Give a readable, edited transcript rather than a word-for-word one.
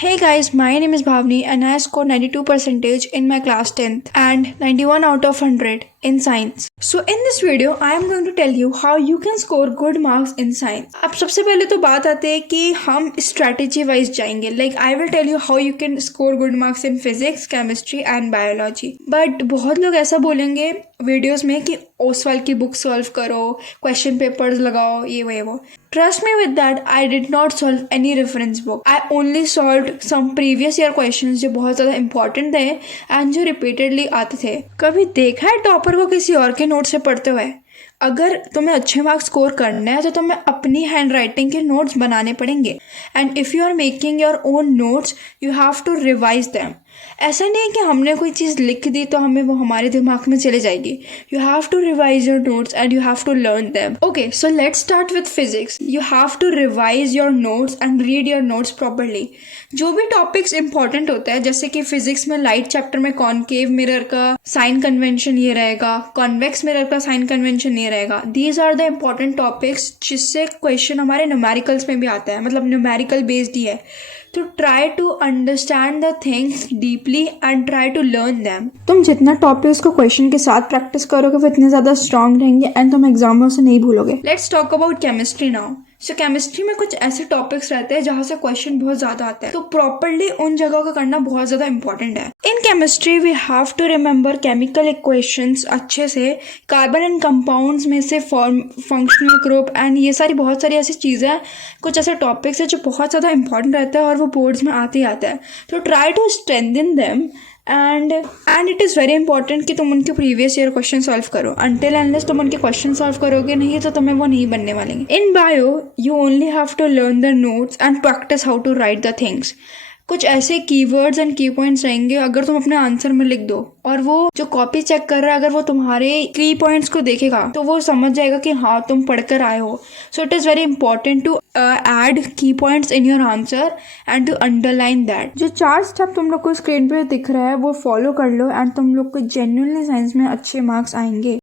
Hey guys, my name is Bhavni and I scored 92 percentage in my class 10th and 91 out of 100 in science. So in this video, I am going to tell you how you can score good marks in science. अब सबसे पहले तो बात आते हैं कि हम strategy wise जाएंगे. Like I will tell you how you can score good marks in physics, chemistry and biology. But बहुत लोग ऐसा बोलेंगे वीडियोस में कि ओसवाल की बुक सॉल्व करो, क्वेश्चन पेपर्स लगाओ, ये वो. Trust me with that, I did not solve any reference book. I only solved some previous year questions जो बहुत ज़्यादा important थे and जो repeatedly आते थे. कभी देखा है टॉपर को किसी और के नोट से पढ़ते हुए? अगर तुम्हें अच्छे मार्क्स स्कोर करना है तो तुम्हें अपनी हैंड राइटिंग के नोट्स बनाने पड़ेंगे and if you are making your own notes you have to revise them. ऐसा नहीं है कि हमने कोई चीज़ लिख दी तो हमें वो हमारे दिमाग में चले जाएगी. You have to revise your notes and you have to learn them. Okay, so let's start with physics. You have to revise your notes and read your notes properly. जो भी टॉपिक्स इंपॉर्टेंट होता है, जैसे कि physics में light chapter में concave mirror का sign convention ये रहेगा, कॉन्वेक्स मिरर का साइन कन्वेंशन ये रहेगा. These are the important topics जिससे क्वेश्चन हमारे न्यूमेरिकल्स में भी आता है, मतलब न्यूमेरिकल बेस्ड ही है. तो try to understand the things deeply and try to learn them. तुम जितना टॉपिक्स को क्वेश्चन के साथ प्रैक्टिस करोगे वो इतने ज़्यादा स्ट्रांग रहेंगे एंड तुम एग्जाम में उसे नहीं भूलोगे. Let's talk about chemistry now. So chemistry में कुछ ऐसे टॉपिक्स रहते हैं जहाँ से क्वेश्चन बहुत ज़्यादा आते हैं, तो प्रॉपरली उन जगहों का करना बहुत ज़्यादा इंपॉर्टेंट है. In chemistry we have to remember chemical equations अच्छे से, कार्बन एंड कंपाउंड्स में से फंक्शनल ग्रुप एंड ये बहुत सारी ऐसी चीज़ें हैं, कुछ ऐसे टॉपिक्स है जो बहुत ज़्यादा इंपॉर्टेंट रहता है और वो बोर्ड्स में आते ही आता है. तो try to strengthen them and it is very important कि तुम उनके प्रीवियस ईयर क्वेश्चन सॉल्व करो. अनटिल अनलेस तुम उनके क्वेश्चन सॉल्व करोगे नहीं तो तुम्हें वो नहीं बनने वाले. In bio you only have to learn the notes and practise how to write the things. कुछ ऐसे कीवर्ड्स एंड की पॉइंट्स रहेंगे, अगर तुम अपने आंसर में लिख दो और वो जो कॉपी चेक कर रहा है अगर वो तुम्हारे की पॉइंट्स को देखेगा तो वो समझ जाएगा कि हाँ तुम पढ़कर आए हो. So it is very important to add key points in your answer and to underline that. जो 4 स्टेप तुम लोग को स्क्रीन पे दिख रहा है वो फॉलो कर लो एंड तुम लोग को जेन्युइनली साइंस में अच्छे मार्क्स आएंगे.